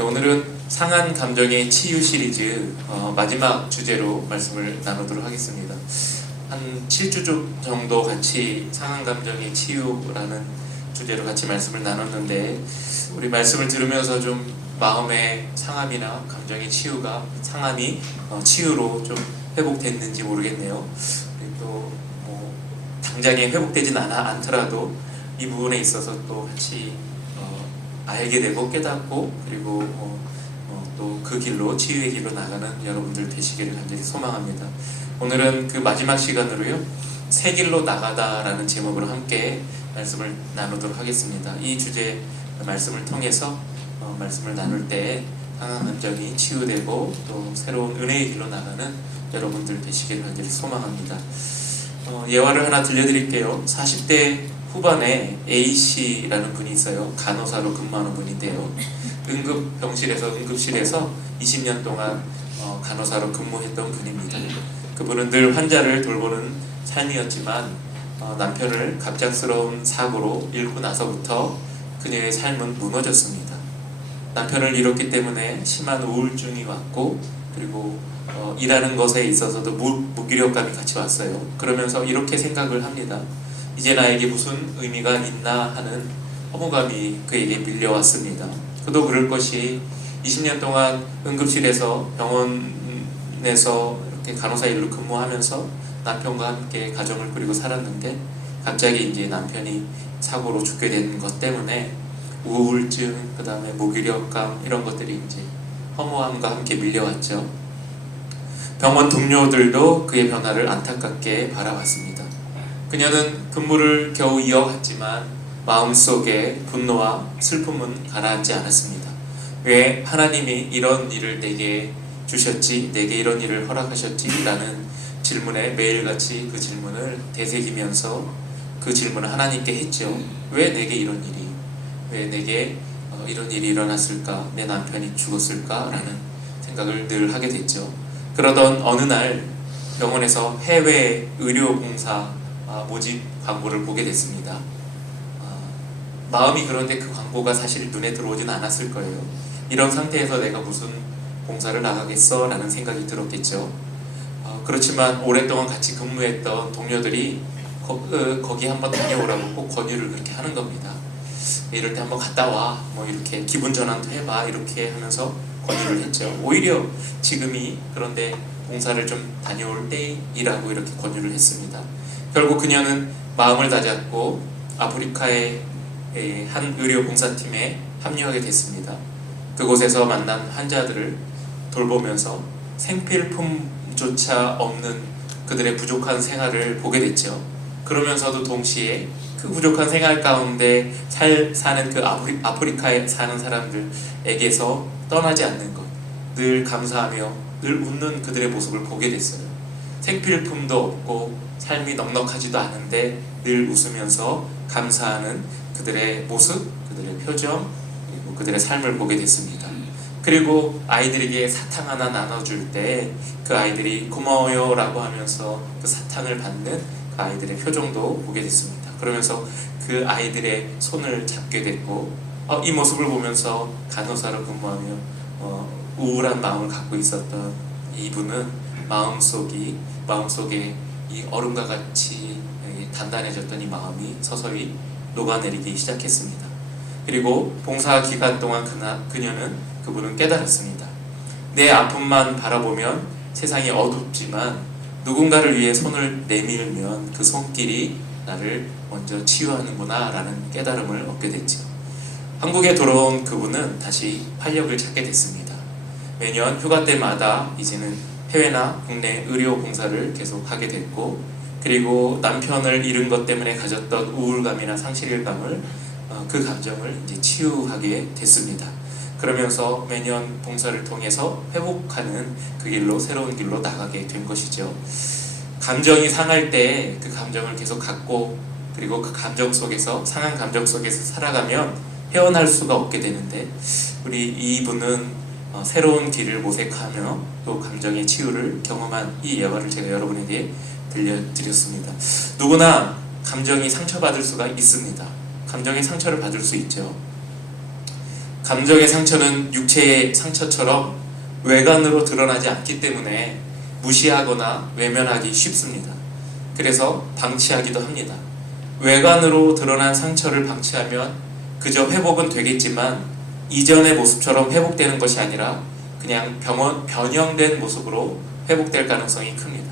오늘은 상한 감정의 치유 시리즈 마지막 주제로 말씀을 나누도록 하겠습니다. 한 7주 정도 같이 상한 감정의 치유라는 주제로 같이 말씀을 나눴는데, 우리 말씀을 들으면서 좀 마음의 상함이나 감정의 치유가 상함이 치유로 좀 회복됐는지 모르겠네요. 또 당장에 회복되진 않더라도 이 부분에 있어서 또 같이 알게 되고 깨닫고, 그리고 또 그 길로, 치유의 길로 나가는 여러분들 되시기를 간절히 소망합니다. 오늘은 그 마지막 시간으로요, 새 길로 나가다 라는 제목으로 함께 말씀을 나누도록 하겠습니다. 이 주제 말씀을 통해서 말씀을 나눌 때 상한 감정이 치유되고 또 새로운 은혜의 길로 나가는 여러분들 되시기를 간절히 소망합니다. 예화를 하나 들려드릴게요. 40대 후반에 A씨라는 분이 있어요. 간호사로 근무하는 분인데요, 응급실에서 20년 동안 간호사로 근무했던 분입니다. 그분은 늘 환자를 돌보는 삶이었지만 남편을 갑작스러운 사고로 잃고 나서부터 그녀의 삶은 무너졌습니다. 남편을 잃었기 때문에 심한 우울증이 왔고, 그리고 일하는 것에 있어서도 무기력감이 같이 왔어요. 그러면서 이렇게 생각을 합니다. 이제 나에게 무슨 의미가 있나 하는 허무감이 그에게 밀려왔습니다. 그도 그럴 것이 20년 동안 응급실에서, 병원에서 이렇게 간호사 일로 근무하면서 남편과 함께 가정을 꾸리고 살았는데, 갑자기 이제 남편이 사고로 죽게 된 것 때문에 우울증, 그 다음에 무기력감, 이런 것들이 이제 허무함과 함께 밀려왔죠. 병원 동료들도 그의 변화를 안타깝게 바라봤습니다. 그녀는 근무를 겨우 이어갔지만 마음속에 분노와 슬픔은 가라앉지 않았습니다. 왜 하나님이 이런 일을 내게 주셨지, 내게 이런 일을 허락하셨지? 라는 질문에 매일같이 그 질문을 되새기면서 그 질문을 하나님께 했죠. 왜 내게 이런 일이, 왜 내게 이런 일이 일어났을까? 내 남편이 죽었을까? 라는 생각을 늘 하게 됐죠. 그러던 어느 날 병원에서 해외 의료봉사 모집 광고를 보게 됐습니다. 마음이 그런데 그 광고가 사실 눈에 들어오진 않았을 거예요. 이런 상태에서 내가 무슨 봉사를 나가겠어? 라는 생각이 들었겠죠. 그렇지만 오랫동안 같이 근무했던 동료들이 거기 한번 다녀오라고 꼭 권유를 그렇게 하는 겁니다. 이럴 때 한번 갔다 와, 이렇게 기분 전환도 해봐, 이렇게 하면서 권유를 했죠. 오히려 지금이 그런데 봉사를 좀 다녀올 때이라고 이렇게 권유를 했습니다. 결국 그녀는 마음을 다잡고 아프리카의 한 의료 봉사팀에 합류하게 됐습니다. 그곳에서 만난 환자들을 돌보면서 생필품조차 없는 그들의 부족한 생활을 보게 됐죠. 그러면서도 동시에 그 부족한 생활 가운데 사는 그 아프리카에 사는 사람들에게서 떠나지 않는 것, 늘 감사하며 늘 웃는 그들의 모습을 보게 됐어요. 생필품도 없고 삶이 넉넉하지도 않은데 늘 웃으면서 감사하는 그들의 모습, 그들의 표정, 그리고 그들의 삶을 보게 됐습니다. 그리고 아이들에게 사탕 하나 나눠줄 때 그 아이들이 고마워요 라고 하면서 그 사탕을 받는 그 아이들의 표정도 보게 됐습니다. 그러면서 그 아이들의 손을 잡게 됐고, 이 모습을 보면서 간호사로 근무하며 우울한 마음을 갖고 있었던 이분은 마음속에 이 얼음과 같이 단단해졌던 이 마음이 서서히 녹아내리기 시작했습니다. 그리고 봉사 기간 동안 그분은 깨달았습니다. 내 아픔만 바라보면 세상이 어둡지만 누군가를 위해 손을 내밀면 그 손길이 나를 먼저 치유하는구나 라는 깨달음을 얻게 됐죠. 한국에 돌아온 그분은 다시 활력을 찾게 됐습니다. 매년 휴가 때마다 이제는 해외나 국내 의료 봉사를 계속 하게 됐고, 그리고 남편을 잃은 것 때문에 가졌던 우울감이나 상실감을 그 감정을 이제 치유하게 됐습니다. 그러면서 매년 봉사를 통해서 회복하는 그 길로, 새로운 길로 나가게 된 것이죠. 감정이 상할 때 그 감정을 계속 갖고, 그리고 그 감정 속에서, 상한 감정 속에서 살아가면 헤어날 수가 없게 되는데, 우리 이분은 새로운 길을 모색하며 또 감정의 치유를 경험한 이 예화를 제가 여러분에게 들려드렸습니다. 누구나 감정이 상처받을 수가 있습니다. 감정의 상처를 받을 수 있죠. 감정의 상처는 육체의 상처처럼 외관으로 드러나지 않기 때문에 무시하거나 외면하기 쉽습니다. 그래서 방치하기도 합니다. 외관으로 드러난 상처를 방치하면 그저 회복은 되겠지만 이전의 모습처럼 회복되는 것이 아니라 그냥 변형된 모습으로 회복될 가능성이 큽니다.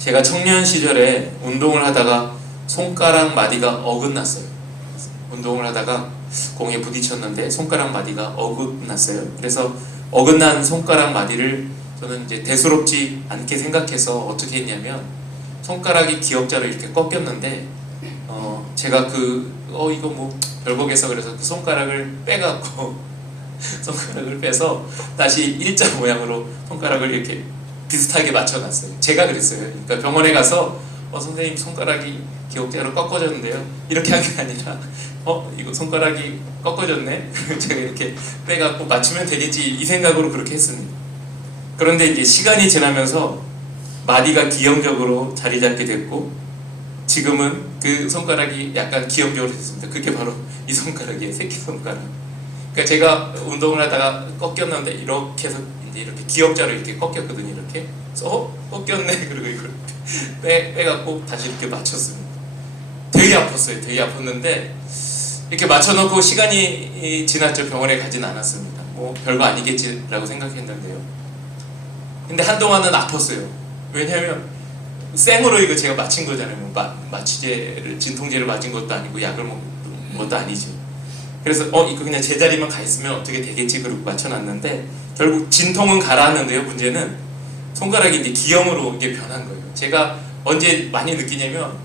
제가 청년 시절에 운동을 하다가 손가락 마디가 어긋났어요. 운동을 하다가 공에 부딪혔는데 손가락 마디가 어긋났어요. 그래서 어긋난 손가락 마디를 저는 이제 대수롭지 않게 생각해서 어떻게 했냐면 손가락이 기역자로 이렇게 꺾였는데 제가 이거 뭐 별복에서 그래서 그 손가락을 빼갖고 손가락을 빼서 다시 일자 모양으로 손가락을 이렇게 비슷하게 맞춰놨어요. 제가 그랬어요. 그러니까 병원에 가서 선생님 손가락이 기역자로 꺾어졌는데요. 이렇게 한 게 아니라 이거 손가락이 꺾어졌네. 제가 이렇게 빼갖고 맞추면 되겠지 이 생각으로 그렇게 했습니다. 그런데 이제 시간이 지나면서 마디가 기형적으로 자리 잡게 됐고 지금은 그 손가락이 약간 기형적으로 됐습니다. 그게 바로 이 손가락이에요. 새끼손가락. 그러니까 제가 운동을 하다가 꺾였는데 이렇게 해서 이제 이렇게 기역자로 이렇게 꺾였거든요. 이렇게. 그래서 꺾였네. 그리고 이걸 빼갖고 다시 이렇게 맞췄습니다. 되게 아팠어요. 되게 아팠는데 이렇게 맞춰놓고 시간이 지났죠. 병원에 가진 않았습니다. 뭐 별거 아니겠지라고 생각했는데요. 근데 한동안은 아팠어요. 왜냐하면 생으로 이거 제가 맞힌 거잖아요. 마취제를 진통제를 맞은 것도 아니고 약을 먹은 것도 아니죠. 그래서 이거 그냥 제자리만 가 있으면 어떻게 되겠지 그러고 맞춰놨는데 결국 진통은 가라앉는데요. 문제는 손가락이 이제 기형으로 이게 변한 거예요. 제가 언제 많이 느끼냐면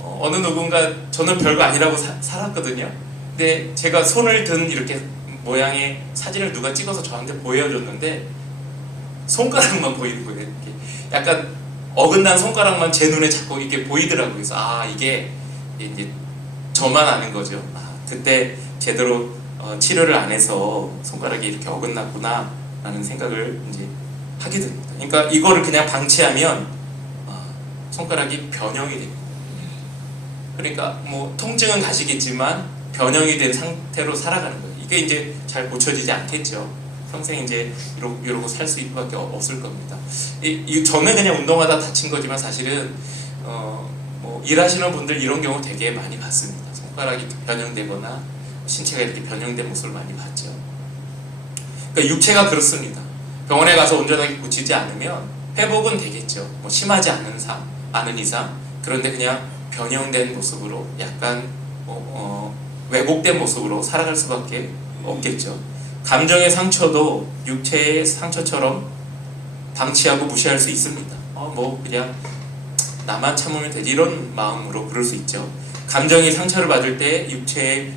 어느 누군가 저는 별거 아니라고 살았거든요. 근데 제가 손을 든 이렇게 모양의 사진을 누가 찍어서 저한테 보여줬는데 손가락만 보이는 거예요. 이렇게 약간 어긋난 손가락만 제 눈에 자꾸 이게 보이더라고요. 그래서 이게 이제 저만 아는 거죠. 그때 제대로 치료를 안 해서 손가락이 이렇게 어긋났구나 라는 생각을 이제 하게 됩니다. 그러니까 이거를 그냥 방치하면 손가락이 변형이 됩니다. 그러니까 뭐 통증은 가시겠지만 변형이 된 상태로 살아가는 거예요. 이게 이제 잘 고쳐지지 않겠죠. 평생 이제 이러고 살 수밖에 없을 겁니다. 저는 그냥 운동하다 다친 거지만 사실은 뭐 일하시는 분들 이런 경우 되게 많이 봤습니다. 손가락이 변형되거나 신체가 이렇게 변형된 모습을 많이 봤죠. 그러니까 육체가 그렇습니다. 병원에 가서 온전하게 고치지 않으면 회복은 되겠죠. 뭐 심하지 않은 이상. 그런데 그냥 변형된 모습으로 약간 왜곡된 모습으로 살아갈 수밖에 없겠죠. 감정의 상처도 육체의 상처처럼 방치하고 무시할 수 있습니다. 뭐 그냥 나만 참으면 되지 이런 마음으로 그럴 수 있죠. 감정이 상처를 받을 때 육체에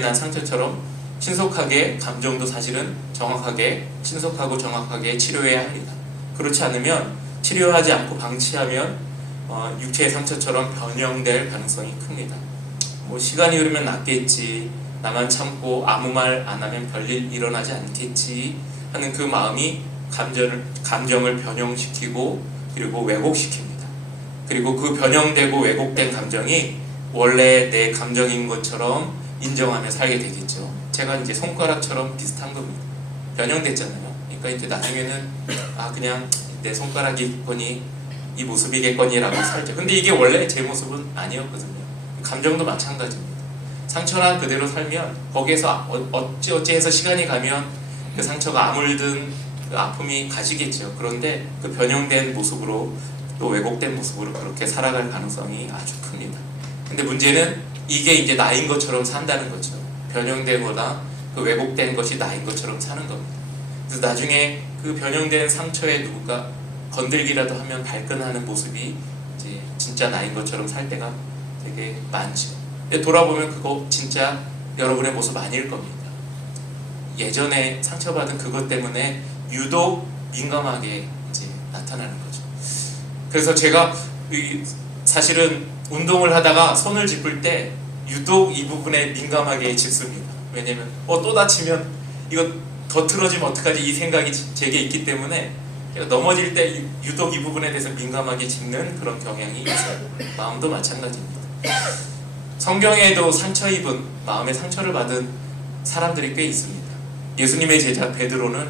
난 상처처럼 신속하게 감정도 사실은 신속하고 정확하게 치료해야 합니다. 그렇지 않으면 치료하지 않고 방치하면 육체의 상처처럼 변형될 가능성이 큽니다. 뭐 시간이 흐르면 낫겠지, 나만 참고 아무 말 안 하면 별일 일어나지 않겠지 하는 그 마음이 감정을 변형시키고 그리고 왜곡시킵니다. 그리고 그 변형되고 왜곡된 감정이 원래 내 감정인 것처럼 인정하며 살게 되겠죠. 제가 이제 손가락처럼 비슷한 겁니다. 변형됐잖아요. 그러니까 이제 나중에는 그냥 내 손가락이겠거니 이 모습이겠거니라고 살죠. 근데 이게 원래 제 모습은 아니었거든요. 감정도 마찬가지입니다. 상처나 그대로 살면 거기에서 어찌해서 시간이 가면 그 상처가 아물든 그 아픔이 가시겠죠. 그런데 그 변형된 모습으로 또 왜곡된 모습으로 그렇게 살아갈 가능성이 아주 큽니다. 근데 문제는 이게 이제 나인 것처럼 산다는 거죠. 변형되거나 그 왜곡된 것이 나인 것처럼 사는 겁니다. 그래서 나중에 그 변형된 상처에 누군가 건들기라도 하면 발끈하는 모습이 이제 진짜 나인 것처럼 살 때가 되게 많죠. 근데 돌아보면 그거 진짜 여러분의 모습 아닐 겁니다. 예전에 상처받은 그것 때문에 유독 민감하게 이제 나타나는 거죠. 그래서 제가 사실은 운동을 하다가 손을 짚을 때 유독 이 부분에 민감하게 짚습니다. 왜냐면 또 다치면 이거 더 틀어지면 어떡하지 이 생각이 제게 있기 때문에 제가 넘어질 때 유독 이 부분에 대해서 민감하게 짚는 그런 경향이 있어요. 마음도 마찬가지입니다. 성경에도 상처 입은, 마음의 상처를 받은 사람들이 꽤 있습니다. 예수님의 제자 베드로는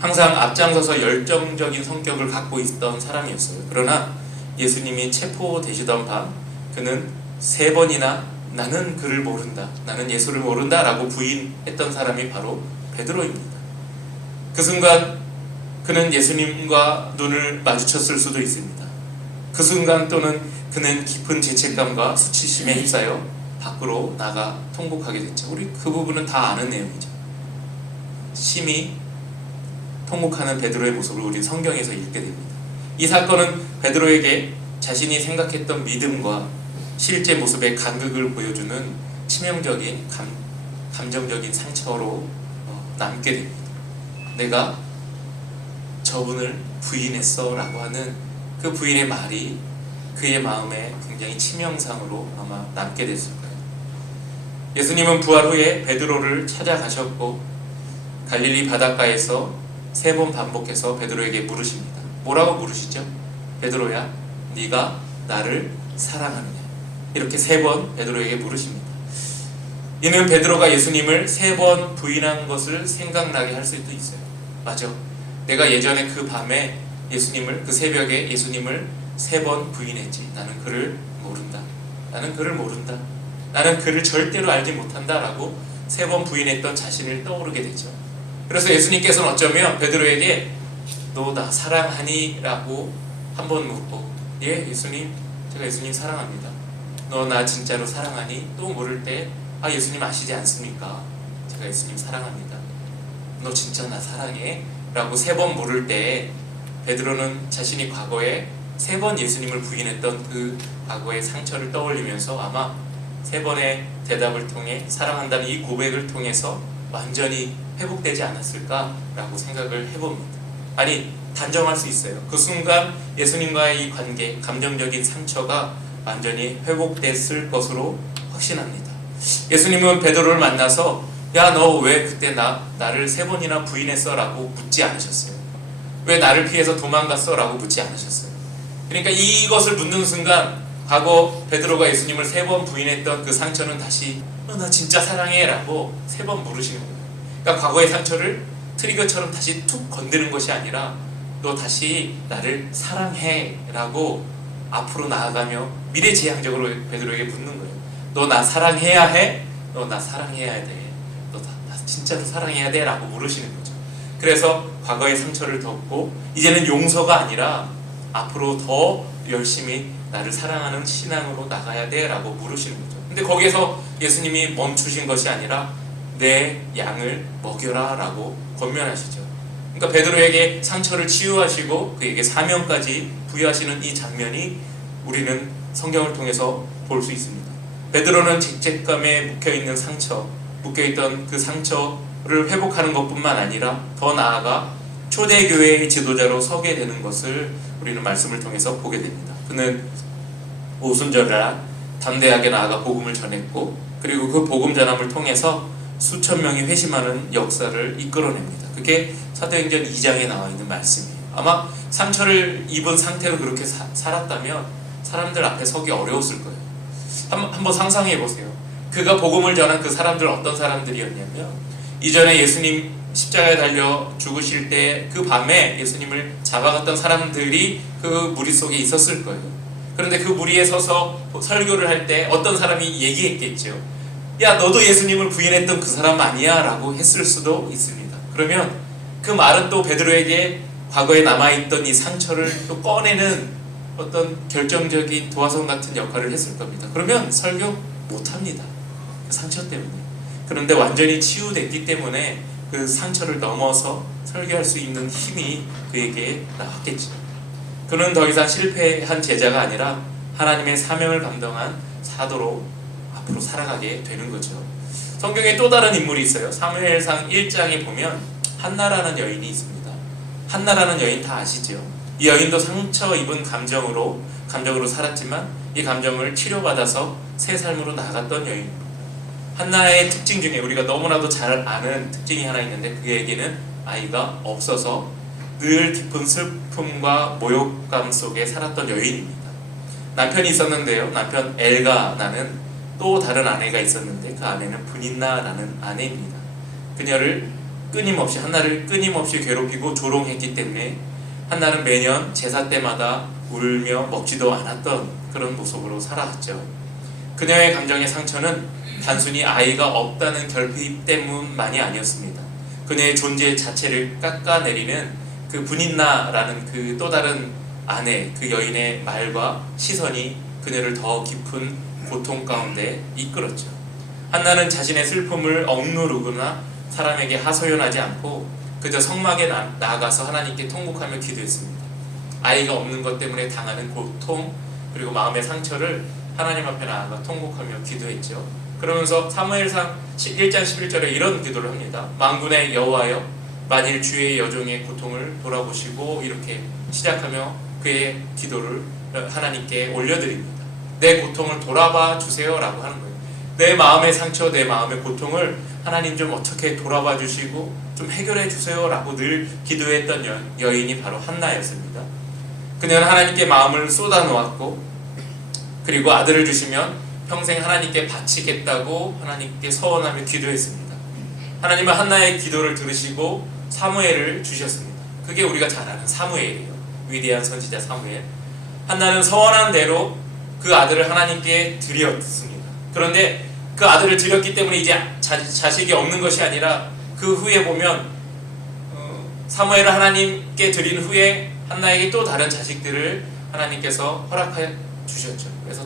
항상 앞장서서 열정적인 성격을 갖고 있던 사람이었어요. 그러나 예수님이 체포되시던 밤 그는 3번이나 나는 그를 모른다, 나는 예수를 모른다 라고 부인했던 사람이 바로 베드로입니다. 그 순간 그는 예수님과 눈을 마주쳤을 수도 있습니다. 그 순간 또는 그는 깊은 죄책감과 수치심에 휩싸여 밖으로 나가 통곡하게 됐죠. 우리 그 부분은 다 아는 내용이죠. 심히 통곡하는 베드로의 모습을 우리 성경에서 읽게 됩니다. 이 사건은 베드로에게 자신이 생각했던 믿음과 실제 모습의 간극을 보여주는 치명적인 감정적인 상처로 남게 됩니다. 내가 저분을 부인했어 라고 하는 그 부인의 말이 그의 마음에 굉장히 치명상으로 아마 남게 됐을 거예요. 예수님은 부활 후에 베드로를 찾아가셨고 갈릴리 바닷가에서 3번 반복해서 베드로에게 물으십니다. 뭐라고 물으시죠? 베드로야, 네가 나를 사랑하느냐? 이렇게 3번 베드로에게 물으십니다. 이는 베드로가 예수님을 3번 부인한 것을 생각나게 할 수도 있어요. 맞아, 내가 예전에 그 밤에 예수님을, 그 새벽에 예수님을 3번 부인했지. 나는 그를 모른다, 나는 그를 모른다, 나는 그를 절대로 알지 못한다 라고 3번 부인했던 자신을 떠오르게 되죠. 그래서 예수님께서는 어쩌면 베드로에게 너 나 사랑하니? 라고 한번 묻고, 예 예수님, 제가 예수님 사랑합니다. 너 나 진짜로 사랑하니? 또 물을 때, 아 예수님 아시지 않습니까? 제가 예수님 사랑합니다. 너 진짜 나 사랑해? 라고 3번 물을 때 베드로는 자신이 과거에 3번 예수님을 부인했던 그 과거의 상처를 떠올리면서 아마 3번의 대답을 통해, 사랑한다는 이 고백을 통해서 완전히 회복되지 않았을까라고 생각을 해봅니다. 아니, 단정할 수 있어요. 그 순간 예수님과의 이 관계, 감정적인 상처가 완전히 회복됐을 것으로 확신합니다. 예수님은 베드로를 만나서 야, 너 왜 그때 나를 3번이나 부인했어? 라고 묻지 않으셨어요. 왜 나를 피해서 도망갔어? 라고 묻지 않으셨어요. 그러니까 이것을 묻는 순간 과거 베드로가 예수님을 3번 부인했던 그 상처는 다시 너 나 진짜 사랑해? 라고 3번 물으시는 거예요. 그러니까 과거의 상처를 트리거처럼 다시 툭 건드는 것이 아니라 너 다시 나를 사랑해? 라고 앞으로 나아가며 미래지향적으로 베드로에게 묻는 거예요. 너 나 사랑해야 해? 너 나 사랑해야 돼? 너 나 진짜로 사랑해야 돼? 라고 물으시는 거죠. 그래서 과거의 상처를 덮고 이제는 용서가 아니라 앞으로 더 열심히 나를 사랑하는 신앙으로 나가야 돼? 라고 물으시는 거죠. 근데 거기에서 예수님이 멈추신 것이 아니라 내 양을 먹여라 라고 권면하시죠. 그러니까 베드로에게 상처를 치유하시고 그에게 사명까지 부여하시는 이 장면이 우리는 성경을 통해서 볼 수 있습니다. 베드로는 죄책감에 묵혀있는 상처, 묵혀있던 그 상처를 회복하는 것뿐만 아니라 더 나아가 초대교회의 지도자로 서게 되는 것을 우리는 말씀을 통해서 보게 됩니다. 그는 오순절날 담대하게 나아가 복음을 전했고, 그리고 그 복음 전함을 통해서 수천 명이 회심하는 역사를 이끌어냅니다. 그게 사도행전 2장에 나와 있는 말씀이에요. 아마 상처를 입은 상태로 그렇게 살았다면 사람들 앞에 서기 어려웠을 거예요. 한번 상상해 보세요. 그가 복음을 전한 그 사람들 어떤 사람들이었냐면, 이전에 예수님 십자가에 달려 죽으실 때 그 밤에 예수님을 잡아갔던 사람들이 그 무리 속에 있었을 거예요. 그런데 그 무리에 서서 설교를 할 때 어떤 사람이 얘기했겠죠. 야, 너도 예수님을 부인했던 그 사람 아니야? 라고 했을 수도 있습니다. 그러면 그 말은 또 베드로에게 과거에 남아있던 이 상처를 또 꺼내는 어떤 결정적인 도화선 같은 역할을 했을 겁니다. 그러면 설교 못합니다. 그 상처 때문에. 그런데 완전히 치유됐기 때문에 그 상처를 넘어서 설교할 수 있는 힘이 그에게 나왔겠죠. 그는 더 이상 실패한 제자가 아니라 하나님의 사명을 감당한 사도로 앞으로 살아가게 되는 거죠. 성경에 또 다른 인물이 있어요. 사무엘상 1장에 보면 한나라는 여인이 있습니다. 한나라는 여인 다 아시죠? 이 여인도 상처 입은 감정으로 살았지만 이 감정을 치료받아서 새 삶으로 나갔던 여인입니다. 한나의 특징 중에 우리가 너무나도 잘 아는 특징이 하나 있는데, 그에게는 아이가 없어서 늘 깊은 슬픔과 모욕감 속에 살았던 여인입니다. 남편이 있었는데요. 남편 엘가나는 또 다른 아내가 있었는데 그 아내는 브닌나라는 아내입니다. 그녀를 한나를 끊임없이 괴롭히고 조롱했기 때문에 한나는 매년 제사 때마다 울며 먹지도 않았던 그런 모습으로 살아왔죠. 그녀의 감정의 상처는 단순히 아이가 없다는 결핍 때문만이 아니었습니다. 그녀의 존재 자체를 깎아내리는 그 브닌나라는 그 또 다른 아내, 그 여인의 말과 시선이 그녀를 더 깊은 고통 가운데 이끌었죠. 한나는 자신의 슬픔을 억누르거나 사람에게 하소연하지 않고 그저 성막에 나아가서 하나님께 통곡하며 기도했습니다. 아이가 없는 것 때문에 당하는 고통 그리고 마음의 상처를 하나님 앞에 나아가 통곡하며 기도했죠. 그러면서 사무엘상 1장 11절에 이런 기도를 합니다. 만군의 여호와여, 만일 주의 여종의 고통을 돌아보시고, 이렇게 시작하며 그의 기도를 하나님께 올려드립니다. 내 고통을 돌아봐 주세요 라고 하는 거예요. 내 마음의 상처, 내 마음의 고통을 하나님 좀 어떻게 돌아봐 주시고 좀 해결해 주세요 라고 늘 기도했던 여인이 바로 한나였습니다. 그녀는 하나님께 마음을 쏟아 놓았고, 그리고 아들을 주시면 평생 하나님께 바치겠다고 하나님께 서원하며 기도했습니다. 하나님은 한나의 기도를 들으시고 사무엘을 주셨습니다. 그게 우리가 잘 아는 사무엘이에요. 위대한 선지자 사무엘. 한나는 서원한 대로 그 아들을 하나님께 드렸습니다. 그런데 그 아들을 드렸기 때문에 이제 자식이 없는 것이 아니라 그 후에 보면 사무엘을 하나님께 드린 후에 한나에게 또 다른 자식들을 하나님께서 허락해 주셨죠. 그래서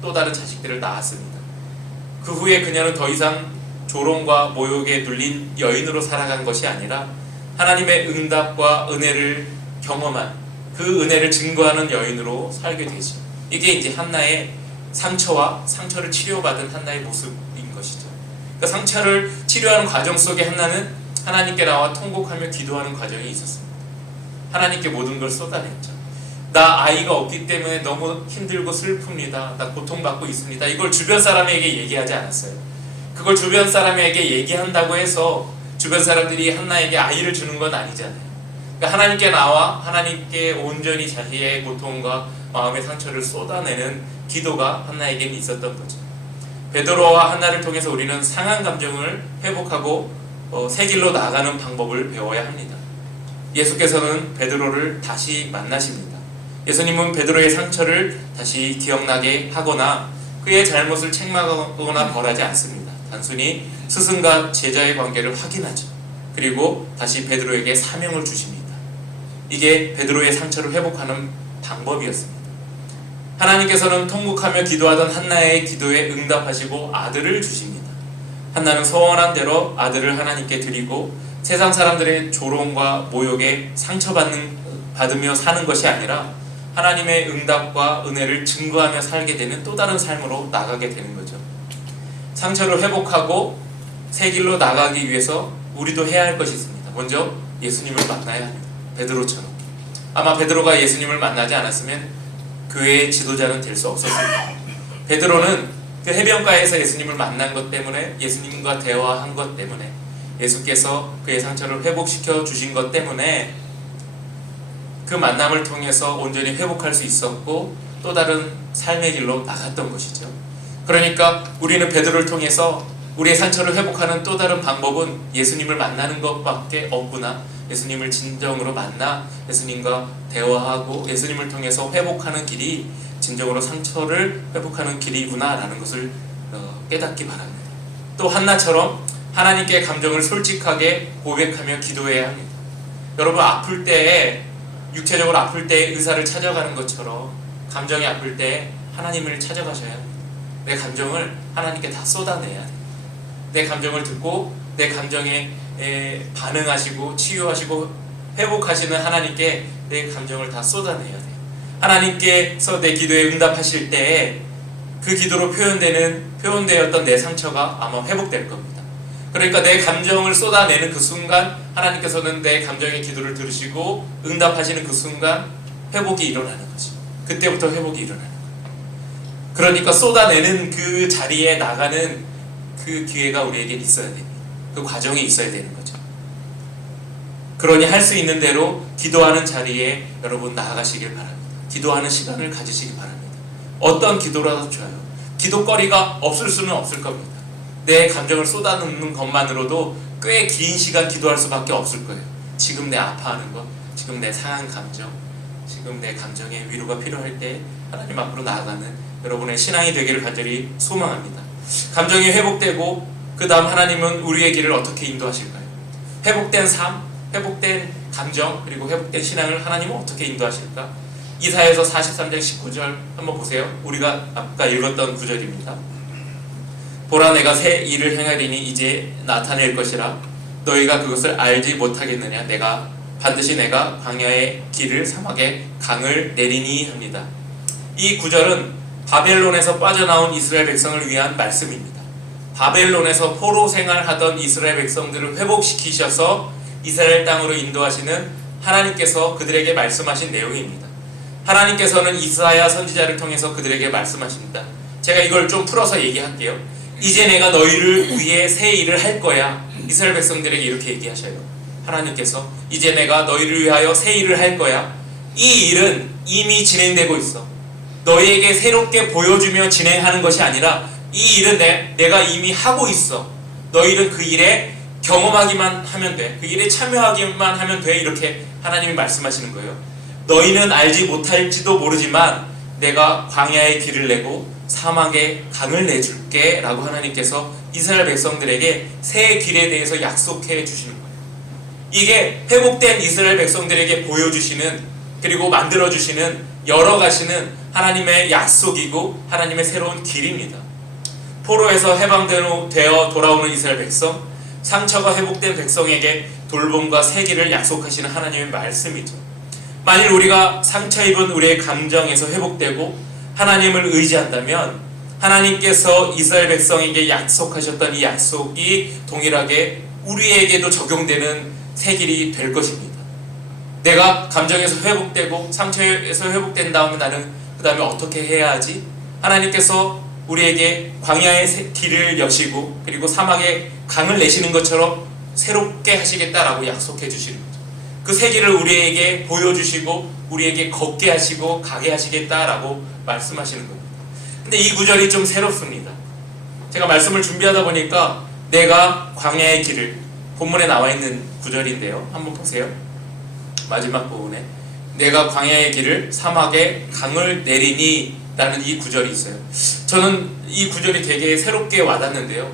또 다른 자식들을 낳았습니다. 그 후에 그녀는 더 이상 조롱과 모욕에 눌린 여인으로 살아간 것이 아니라 하나님의 응답과 은혜를 경험한, 그 은혜를 증거하는 여인으로 살게 되죠. 이게 이제 한나의 상처를 치료받은 한나의 모습인 것이죠. 그러니까 상처를 치료하는 과정 속에 한나는 하나님께 나와 통곡하며 기도하는 과정이 있었습니다. 하나님께 모든 걸 쏟아냈죠. 나 아이가 없기 때문에 너무 힘들고 슬픕니다. 나 고통받고 있습니다. 이걸 주변 사람에게 얘기하지 않았어요. 그걸 주변 사람에게 얘기한다고 해서 주변 사람들이 한나에게 아이를 주는 건 아니잖아요. 그러니까 하나님께 나와 하나님께 온전히 자기의 고통과 마음의 상처를 쏟아내는 기도가 한나에게는 있었던 거죠. 베드로와 한나를 통해서 우리는 상한 감정을 회복하고 새 길로 나아가는 방법을 배워야 합니다. 예수께서는 베드로를 다시 만나십니다. 예수님은 베드로의 상처를 다시 기억나게 하거나 그의 잘못을 책망하거나 벌하지 않습니다. 단순히 스승과 제자의 관계를 확인하죠. 그리고 다시 베드로에게 사명을 주십니다. 이게 베드로의 상처를 회복하는 방법이었습니다. 하나님께서는 통곡하며 기도하던 한나의 기도에 응답하시고 아들을 주십니다. 한나는 서원한 대로 아들을 하나님께 드리고 세상 사람들의 조롱과 모욕에 상처받으며 사는 것이 아니라 하나님의 응답과 은혜를 증거하며 살게 되는 또 다른 삶으로 나가게 되는 거죠. 상처를 회복하고 새 길로 나가기 위해서 우리도 해야 할 것이 있습니다. 먼저 예수님을 만나야 합니다. 베드로처럼. 아마 베드로가 예수님을 만나지 않았으면 교회의 지도자는 될 수 없었습니다. 베드로는 그 해변가에서 예수님을 만난 것 때문에, 예수님과 대화한 것 때문에, 예수께서 그의 상처를 회복시켜 주신 것 때문에 그 만남을 통해서 온전히 회복할 수 있었고 또 다른 삶의 길로 나갔던 것이죠. 그러니까 우리는 베드로를 통해서 우리의 상처를 회복하는 또 다른 방법은 예수님을 만나는 것밖에 없구나. 예수님을 진정으로 만나 예수님과 대화하고 예수님을 통해서 회복하는 길이 진정으로 상처를 회복하는 길이구나 라는 것을 깨닫기 바랍니다. 또 한나처럼 하나님께 감정을 솔직하게 고백하며 기도해야 합니다. 여러분, 아플 때에, 육체적으로 아플 때 의사를 찾아가는 것처럼 감정이 아플 때 하나님을 찾아가셔야 합니다. 내 감정을 하나님께 다 쏟아내야 돼요. 내 감정을 듣고 내 감정에 반응하시고 치유하시고 회복하시는 하나님께 내 감정을 다 쏟아내야 돼요. 하나님께서 내 기도에 응답하실 때에 그 기도로 표현되었던 내 상처가 아마 회복될 겁니다. 그러니까 내 감정을 쏟아내는 그 순간 하나님께서는 내 감정의 기도를 들으시고 응답하시는 그 순간 회복이 일어나는 거죠. 그때부터 회복이 일어나는 거예요. 그러니까 쏟아내는 그 자리에 나가는 그 기회가 우리에게 있어야 됩니다. 그 과정이 있어야 되는 거죠. 그러니 할 수 있는 대로 기도하는 자리에 여러분 나아가시길 바랍니다. 기도하는 시간을 가지시기 바랍니다. 어떤 기도라도 좋아요. 기도거리가 없을 수는 없을 겁니다. 내 감정을 쏟아놓는 것만으로도 꽤 긴 시간 기도할 수밖에 없을 거예요. 지금 내 아파하는 것, 지금 내 상한 감정, 지금 내 감정에 위로가 필요할 때 하나님 앞으로 나아가는 여러분의 신앙이 되기를 간절히 소망합니다. 감정이 회복되고 그 다음 하나님은 우리의 길을 어떻게 인도하실까요? 회복된 삶, 회복된 감정, 그리고 회복된 신앙을 하나님은 어떻게 인도하실까? 이사야서 43장 19절 한번 보세요. 우리가 아까 읽었던 구절입니다. 보라, 내가 새 일을 행하리니 이제 나타낼 것이라 너희가 그것을 알지 못하겠느냐. 반드시 내가 광야의 길을 사막에 강을 내리니 합니다. 이 구절은 바벨론에서 빠져나온 이스라엘 백성을 위한 말씀입니다. 바벨론에서 포로 생활하던 이스라엘 백성들을 회복시키셔서 이스라엘 땅으로 인도하시는 하나님께서 그들에게 말씀하신 내용입니다. 하나님께서는 이사야 선지자를 통해서 그들에게 말씀하십니다. 제가 이걸 좀 풀어서 얘기할게요. 이제 내가 너희를 위해 새 일을 할 거야. 이스라엘 백성들에게 이렇게 얘기하셔요. 하나님께서 이제 내가 너희를 위하여 새 일을 할 거야. 이 일은 이미 진행되고 있어. 너희에게 새롭게 보여주며 진행하는 것이 아니라 이 일은 내가 이미 하고 있어. 너희는 그 일에 경험하기만 하면 돼. 그 일에 참여하기만 하면 돼. 이렇게 하나님이 말씀하시는 거예요. 너희는 알지 못할지도 모르지만 내가 광야의 길을 내고 사막에 강을 내줄게 라고 하나님께서 이스라엘 백성들에게 새 길에 대해서 약속해 주시는 거예요. 이게 회복된 이스라엘 백성들에게 보여주시는, 그리고 만들어주시는, 열어가시는 하나님의 약속이고 하나님의 새로운 길입니다. 포로에서 해방되어 돌아오는 이스라엘 백성, 상처가 회복된 백성에게 돌봄과 새 길을 약속하시는 하나님의 말씀이죠. 만일 우리가 상처 입은 우리의 감정에서 회복되고 하나님을 의지한다면 하나님께서 이스라엘 백성에게 약속하셨던 이 약속이 동일하게 우리에게도 적용되는 새 길이 될 것입니다. 내가 감정에서 회복되고 상처에서 회복된 다음에 나는 그 다음에 어떻게 해야 하지? 하나님께서 우리에게 광야의 길을 여시고 그리고 사막에 강을 내시는 것처럼 새롭게 하시겠다라고 약속해 주시는 거죠. 그 새 길을 우리에게 보여주시고 우리에게 걷게 하시고 가게 하시겠다라고 말씀하시는 겁니다. 근데 이 구절이 좀 새롭습니다. 제가 말씀을 준비하다 보니까 내가 광야의 길을, 본문에 나와 있는 구절인데요. 한번 보세요. 마지막 부분에 내가 광야의 길을 사막에 강을 내리니 라는 이 구절이 있어요. 저는 이 구절이 되게 새롭게 와닿는데요.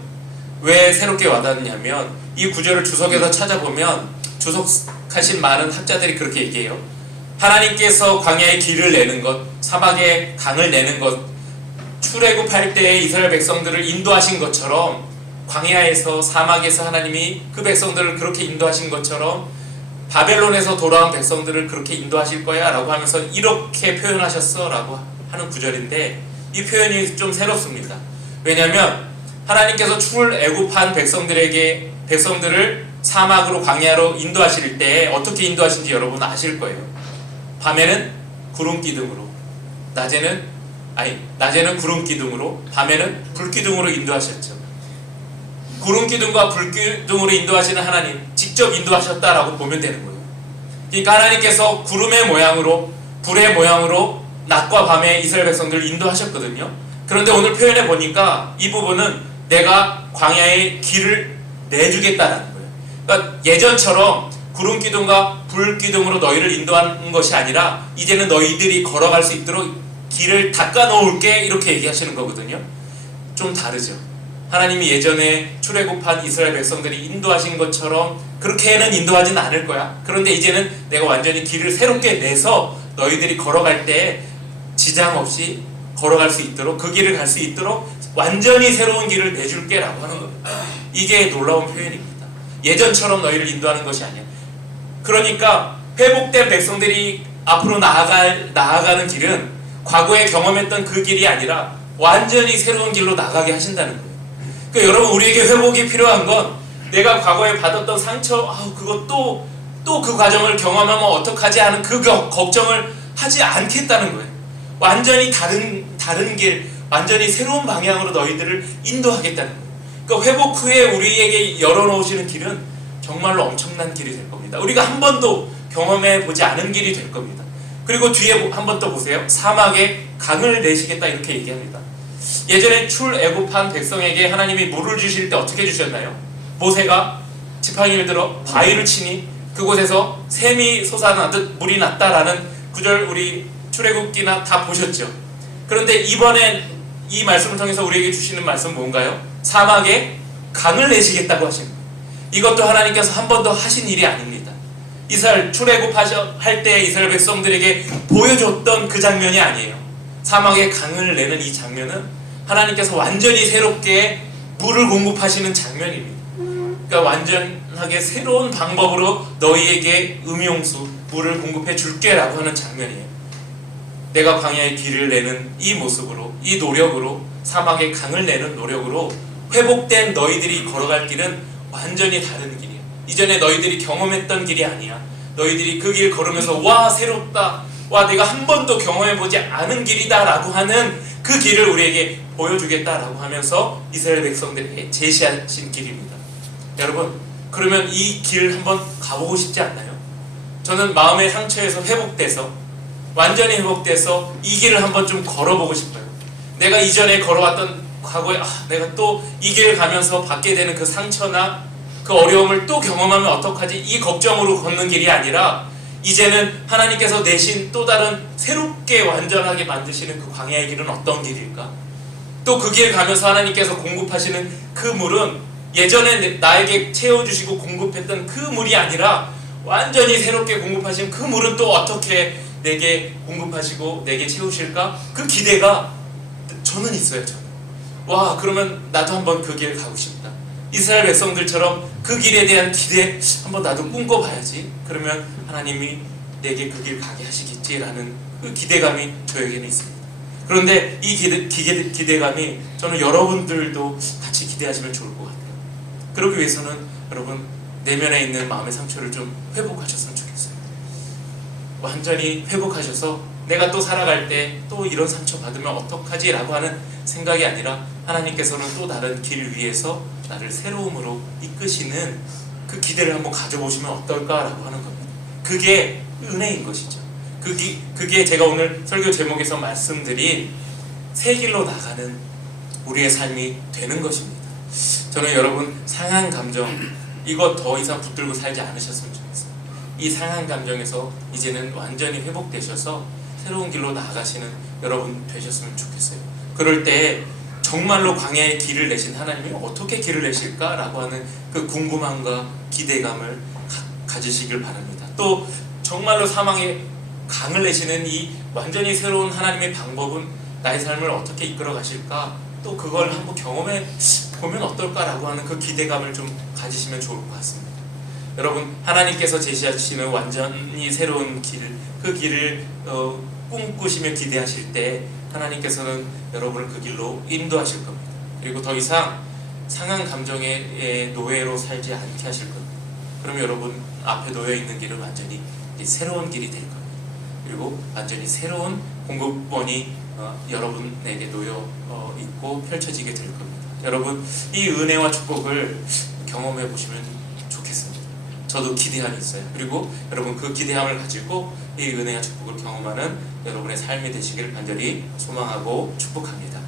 왜 새롭게 와닿느냐면 이 구절을 주석에서 찾아보면 주석하신 많은 학자들이 그렇게 얘기해요. 하나님께서 광야의 길을 내는 것, 사막에 강을 내는 것, 출애굽할 때 이스라엘 백성들을 인도하신 것처럼 광야에서 사막에서 하나님이 그 백성들을 그렇게 인도하신 것처럼 바벨론에서 돌아온 백성들을 그렇게 인도하실 거야 라고 하면서 이렇게 표현하셨어 라고 하는 구절인데 이 표현이 좀 새롭습니다. 왜냐하면 하나님께서 출애굽한 백성들을 사막으로 광야로 인도하실 때 어떻게 인도하신지 여러분 아실 거예요. 밤에는 구름 기둥으로, 낮에는 구름 기둥으로, 밤에는 불 기둥으로 인도하셨죠. 구름 기둥과 불 기둥으로 인도하시는 하나님, 직접 인도하셨다라고 보면 되는 거예요. 그러니까 하나님께서 구름의 모양으로, 불의 모양으로 낮과 밤에 이스라엘 백성들을 인도하셨거든요. 그런데 오늘 표현해 보니까 이 부분은 내가 광야의 길을 내주겠다라는 거예요. 그러니까 예전처럼 구름 기둥과 불 기둥으로 너희를 인도하는 것이 아니라 이제는 너희들이 걸어갈 수 있도록 길을 닦아 놓을게 이렇게 얘기하시는 거거든요. 좀 다르죠. 하나님이 예전에 출애굽한 이스라엘 백성들이 인도하신 것처럼 그렇게는 인도하진 않을 거야. 그런데 이제는 내가 완전히 길을 새롭게 내서 너희들이 걸어갈 때 지장 없이 걸어갈 수 있도록, 그 길을 갈 수 있도록 완전히 새로운 길을 내줄게 라고 하는 겁니다. 이게 놀라운 표현입니다. 예전처럼 너희를 인도하는 것이 아니야. 그러니까 회복된 백성들이 앞으로 나아가는 길은 과거에 경험했던 그 길이 아니라 완전히 새로운 길로 나가게 하신다는 거예요. 그러니까 여러분, 우리에게 회복이 필요한 건 내가 과거에 받았던 상처, 그거 또 그 과정을 경험하면 어떡하지 하는 그 걱정을 하지 않겠다는 거예요. 완전히 다른 길, 완전히 새로운 방향으로 너희들을 인도하겠다는 거예요. 그러니까 회복 후에 우리에게 열어놓으시는 길은 정말로 엄청난 길이 될 겁니다. 우리가 한 번도 경험해 보지 않은 길이 될 겁니다. 그리고 뒤에 한 번 더 보세요. 사막에 강을 내시겠다 이렇게 얘기합니다. 예전에 출애굽한 백성에게 하나님이 물을 주실 때 어떻게 주셨나요? 모세가 지팡이를 들어 바위를 치니 그곳에서 샘이 솟아나듯 물이 났다라는 구절 우리 출애굽기나 다 보셨죠. 그런데 이번엔 이 말씀을 통해서 우리에게 주시는 말씀은 뭔가요? 사막에 강을 내시겠다고 하십니다. 이것도 하나님께서 한 번 더 하신 일이 아닙니다. 이스라엘 출애굽할 때 이스라엘 백성들에게 보여줬던 그 장면이 아니에요. 사막에 강을 내는 이 장면은 하나님께서 완전히 새롭게 물을 공급하시는 장면입니다. 그러니까 완전하게 새로운 방법으로 너희에게 음용수 물을 공급해 줄게 라고 하는 장면이에요. 내가 광야의 길을 내는 이 모습으로, 이 노력으로, 사막에 강을 내는 노력으로 회복된 너희들이 걸어갈 길은 완전히 다른 길이에요. 이전에 너희들이 경험했던 길이 아니야. 너희들이 그 길 걸으면서 와 새롭다, 와 내가 한 번도 경험해보지 않은 길이다 라고 하는 그 길을 우리에게 보여주겠다라고 하면서 이스라엘 백성들에게 제시하신 길입니다. 여러분, 그러면 이 길 한번 가보고 싶지 않나요? 저는 마음의 상처에서 회복돼서, 완전히 회복돼서 이 길을 한번 좀 걸어보고 싶어요. 내가 이전에 걸어왔던 과거에 내가 또 이 길을 가면서 받게 되는 그 상처나 그 어려움을 또 경험하면 어떡하지? 이 걱정으로 걷는 길이 아니라 이제는 하나님께서 내신 또 다른 새롭게 완전하게 만드시는 그 광야의 길은 어떤 길일까? 또 그 길 가면서 하나님께서 공급하시는 그 물은 예전에 나에게 채워주시고 공급했던 그 물이 아니라 완전히 새롭게 공급하신 그 물은 또 어떻게 내게 공급하시고 내게 채우실까? 그 기대가 저는 있어요. 저는. 와, 그러면 나도 한번 그 길 가고 싶다. 이스라엘 백성들처럼 그 길에 대한 기대 한번 나도 꿈꿔봐야지. 그러면 하나님이 내게 그 길 가게 하시겠지라는 그 기대감이 저에게는 있습니다. 그런데 이 기대감이 저는 여러분들도 같이 기대하시면 좋을 것 같아요. 그러기 위해서는 여러분 내면에 있는 마음의 상처를 좀 회복하셨으면 좋겠어요. 완전히 회복하셔서 내가 또 살아갈 때 또 이런 상처 받으면 어떡하지? 라고 하는 생각이 아니라 하나님께서는 또 다른 길 위에서 나를 새로움으로 이끄시는 그 기대를 한번 가져보시면 어떨까라고 하는 겁니다. 그게 은혜인 것이죠. 그게 제가 오늘 설교 제목에서 말씀드린 새 길로 나가는 우리의 삶이 되는 것입니다. 저는 여러분 상한 감정 이거 더 이상 붙들고 살지 않으셨으면 좋겠어요. 이 상한 감정에서 이제는 완전히 회복되셔서 새로운 길로 나아가시는 여러분 되셨으면 좋겠어요. 그럴 때 정말로 광야의 길을 내신 하나님이 어떻게 길을 내실까라고 하는 그 궁금함과 기대감을 가지시길 바랍니다. 또 정말로 사망의 강을 내시는 이 완전히 새로운 하나님의 방법은 나의 삶을 어떻게 이끌어 가실까? 또 그걸 한번 경험해 보면 어떨까라고 하는 그 기대감을 좀 가지시면 좋을 것 같습니다. 여러분, 하나님께서 제시하시는 완전히 새로운 길, 그 길을 꿈꾸시며 기대하실 때 하나님께서는 여러분을 그 길로 인도하실 겁니다. 그리고 더 이상 상한 감정의 노예로 살지 않게 하실 겁니다. 그럼 여러분 앞에 놓여 있는 길은 완전히 새로운 길이 될 겁니다. 그리고 완전히 새로운 공급원이 여러분에게 놓여 있고 펼쳐지게 될 겁니다. 여러분, 이 은혜와 축복을 경험해 보시면 좋겠습니다. 저도 기대함이 있어요. 그리고 여러분 그 기대함을 가지고 이 은혜와 축복을 경험하는 여러분의 삶이 되시기를 간절히 소망하고 축복합니다.